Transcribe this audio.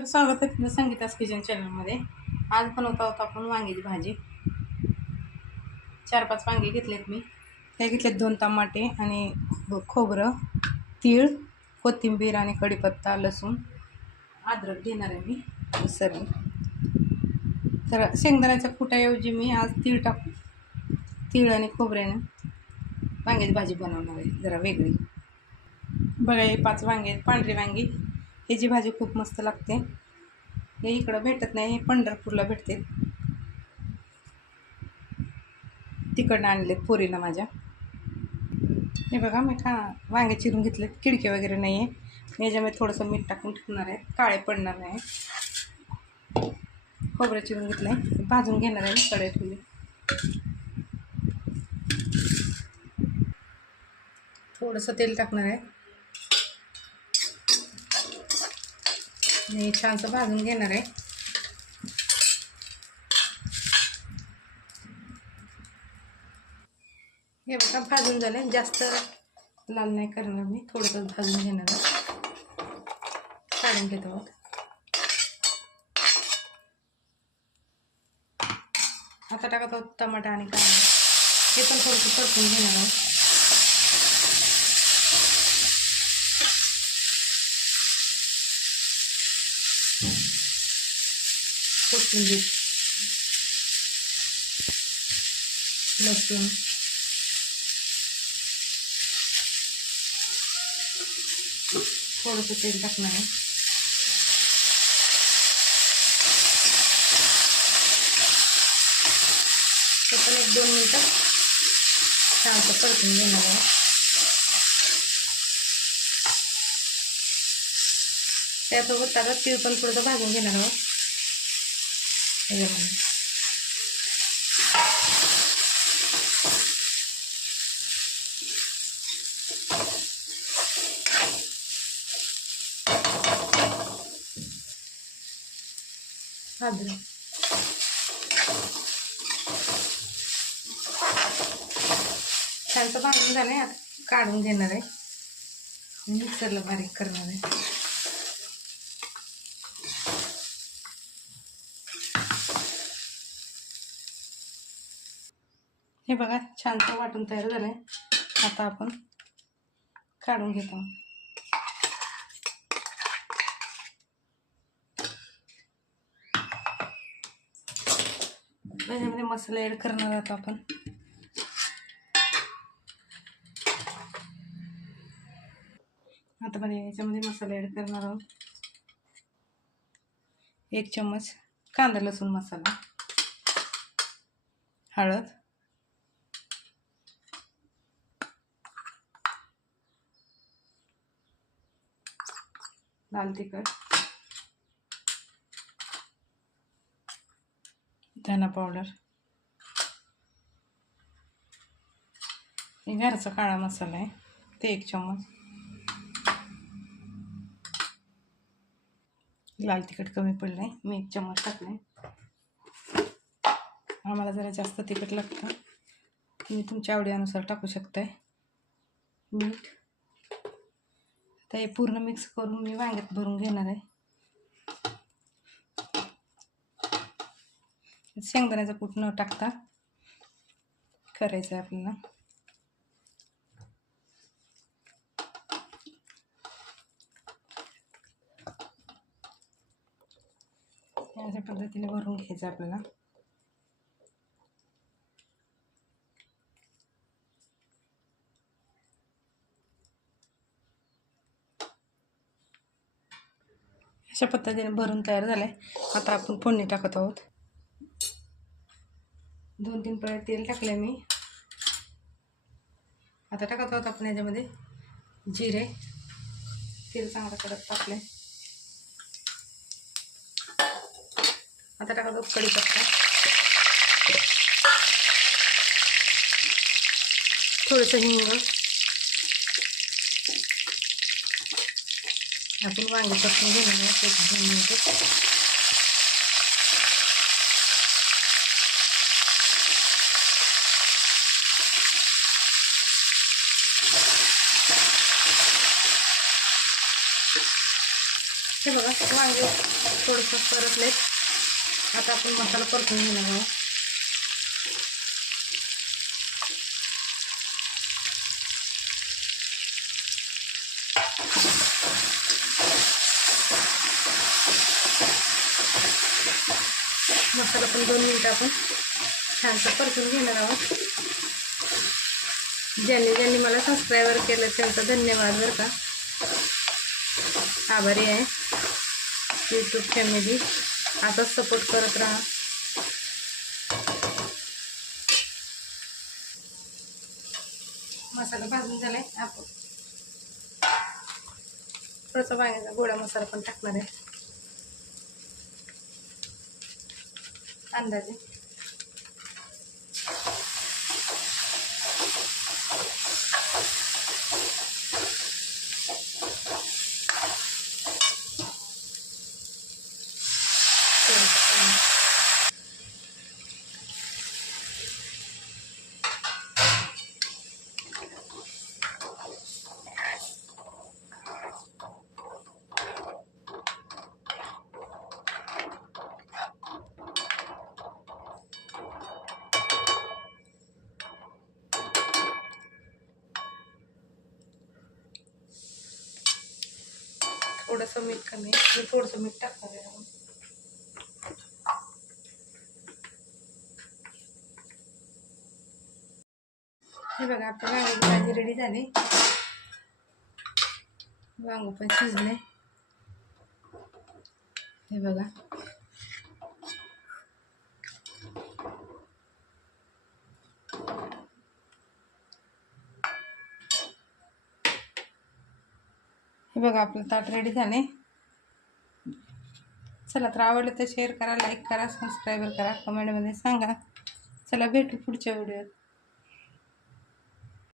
तर स्वागत आहे तुमचं संगीतास किचन चॅनलमध्ये. आज बनवत आहोत आपण वांग्याची भाजी. चार पाच वांगे घेतलेत मी. हे घेतलेत दोन टमाटे आणि खोबरं तीळ कोथिंबीर आणि कढीपत्ता लसूण. अद्रक घेणार आहे मी. सर तर शेंगदाण्याच्या कुटाऐवजी मी आज तीळ टाकू. तीळ आणि खोबऱ्यानं वांग्याची भाजी बनवणार आहे. जरा वेगळी. बघा हे पाच वांगे आहेत. पांढरी वांगी. ह्याची भाजी खूप मस्त लागते. हे इकडं भेटत नाही हे पंढरपूरला भेटते. तिकडनं आणलेत पोरीला माझ्या. हे बघा मी का वांगे चिरून घेतलेत किडके वगैरे नाही आहे याच्यामध्ये थोडंसं मीठ टाकून ठेवणार आहे काळे पडणार नाही. खोबरं चिरून घेतलं आहे भाजून घेणार आहे कढई ठेवली थोडंसं तेल टाकणार आहे. मी छानसं भाजून घेणार आहे. हे बघा भाजून झालं जास्त लाल नाही करणार मी. थोडंसं भाजून घेणार आहे. काढून घेतो आता टाकत आहोत टमाटा आणि कांदा. हे पण थोडंसं परतून घेणार आहोत कोथिंबीर लसूण. थोडंसं तेल टाकणार आहे. ते पण एक दोन मिनटं छानसं परतून घेणार आहे. त्यासोबत आता तीळ पण थोडंसं भाजून घेणार आहोत. त्याच्यामध्ये अद्रक छानसं भाजून झालं आहे आता काढून घेणार आहे. मिक्सरला बारीक करणार आहे. हे बघा छानसं वाटून तयार झालं आहे आता आपण काढून घेतो. त्याच्यामध्ये मसाला ॲड करणार आहोत आपण. आता मध्ये याच्यामध्ये मसाला ॲड करणार आहोत. एक चम्मच कांदा लसूण मसाला. हळद. लाल तिखट. धना पावडर. हे घरचा काळा मसाला आहे. ते एक चम्मच. लाल तिखट कमी पडलं आहे मी एक चम्मच टाकलं आहे आम्हाला जरा जास्त तिखट लागतं. तुम्ही तुमच्या आवडीनुसार टाकू शकताय. मीठ. तर हे पूर्ण मिक्स करून मी वांग्यात भरून घेणार आहे. शेंगदाण्याचं कूट न टाकता करायचं आहे आपल्याला. अशा पद्धतीने भरून घ्यायचं आपल्याला. अशा पद्धतीने भरून तयार झालं आहे आता आपण फोडणी टाकत आहोत. दोन तीन पळे तेल टाकले मी. आता टाकत आहोत आपण याच्यामध्ये जिरे. तेल चांगलं कडक टाकले आता टाकत आहोत कढीपत्ता. थोडंसं हिंग. आपण वांगे परतून घेणार आहोत एक दोन मिनटं. हे बघा वांगे थोडंसं परतले आता आपण मसाला परतून घेणार आहोत. मसाला पण दोन मिनटं आपण छानसं परतून घेणार आहोत. ज्यांनी ज्यांनी मला सबस्क्रायबर केलं त्यांचा धन्यवाद बरं का. आभारी आहे. यूट्यूब फॅमिली असाच सपोर्ट करत राहा. मसाला भाजून झालाय. आपण थोडासा वांग्याचा गोडा मसाला पण टाकणार आहे. अंदाजे. थोडंसं मीठ कमी आहे. मी थोडंसं मीठ टाकणार आहे हे बघा आपली वांग्याची भाजी रेडी झाली. वांग पण शिजले हे बघा. हे बघा आपलं ताट रेडी झाले. चला तर आवडलं तर शेअर करा लाईक करा सबस्क्राईबर करा कमेंटमध्ये सांगा. चला भेटू पुढच्या व्हिडिओत